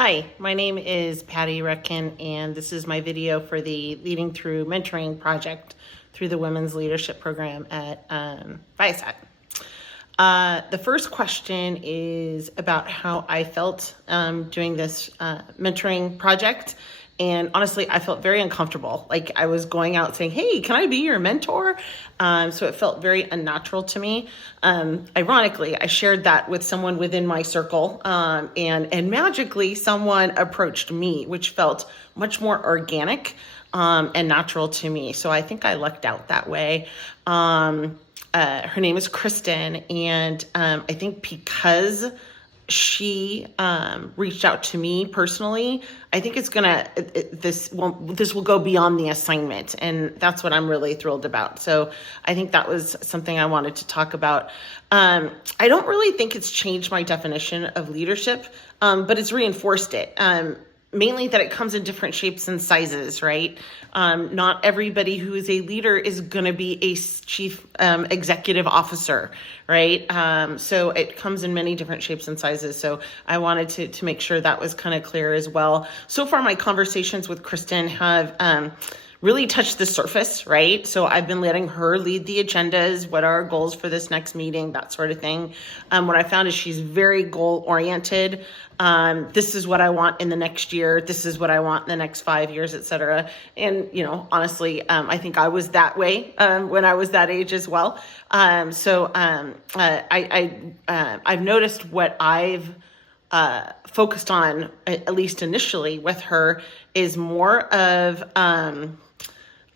Hi, my name is Patty Reckin, and this is my video for the Leading Through Mentoring project through the Women's Leadership Program at Viasat. The first question is about how I felt doing this mentoring project. And honestly, I felt very uncomfortable. Like I was going out saying, hey, can I be your mentor? So it felt very unnatural to me. Ironically, I shared that with someone within my circle, and magically someone approached me, which felt much more organic and natural to me. So I think I lucked out that way. Her name is Kristen, and I think because she reached out to me personally, I think it's this will go beyond the assignment, and that's what I'm really thrilled about. So I think that was something I wanted to talk about. I don't really think it's changed my definition of leadership, but it's reinforced it. Mainly that it comes in different shapes and sizes, right? Not everybody who is a leader is going to be a chief executive officer, right? So it comes in many different shapes and sizes. So I wanted to make sure that was kind of clear as well. So far, my conversations with Kristen have really touched the surface, right? So I've been letting her lead the agendas, what are our goals for this next meeting, that sort of thing. What I found is she's very goal oriented. This is what I want in the next year. This is what I want in the next 5 years, et cetera. And, honestly, I think I was that way when I was that age as well. I've noticed what I've focused on, at least initially with her, is more of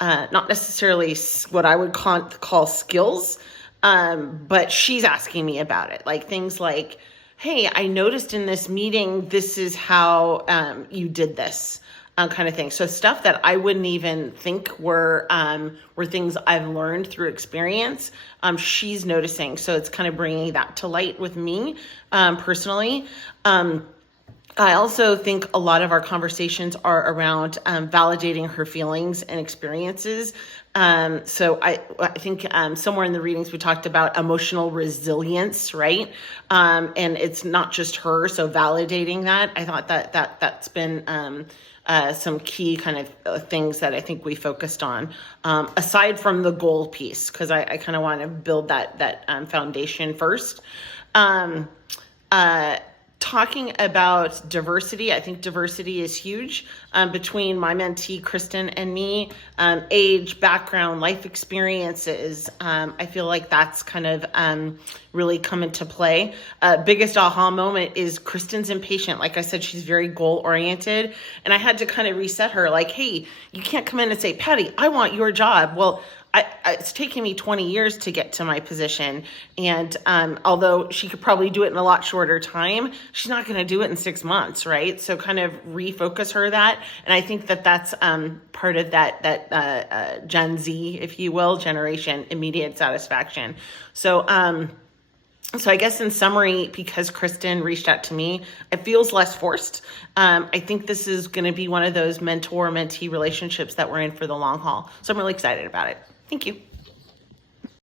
not necessarily what I would call skills, but she's asking me about it. Like things like, hey, I noticed in this meeting, this is how you did this kind of thing. So stuff that I wouldn't even think were things I've learned through experience, she's noticing. So it's kind of bringing that to light with me personally. I also think a lot of our conversations are around validating her feelings and experiences. So I think somewhere in the readings we talked about emotional resilience, right? And it's not just her. So validating that, I thought that's been some key kind of things that I think we focused on, aside from the goal piece, because I kind of want to build that foundation first. Talking about diversity, I think diversity is huge between my mentee, Kristen, and me. Age, background, life experiences. I feel like that's kind of really come into play. Biggest aha moment is Kristen's impatient. Like I said, she's very goal-oriented. And I had to kind of reset her like, hey, you can't come in and say, Patty, I want your job. Well, it's taken me 20 years to get to my position. And although she could probably do it in a lot shorter time, she's not going to do it in 6 months, right? So kind of refocus her that. And I think that's part of that Gen Z, if you will, generation, immediate satisfaction. So I guess in summary, because Kristen reached out to me, it feels less forced. I think this is going to be one of those mentor-mentee relationships that we're in for the long haul. So I'm really excited about it. Thank you.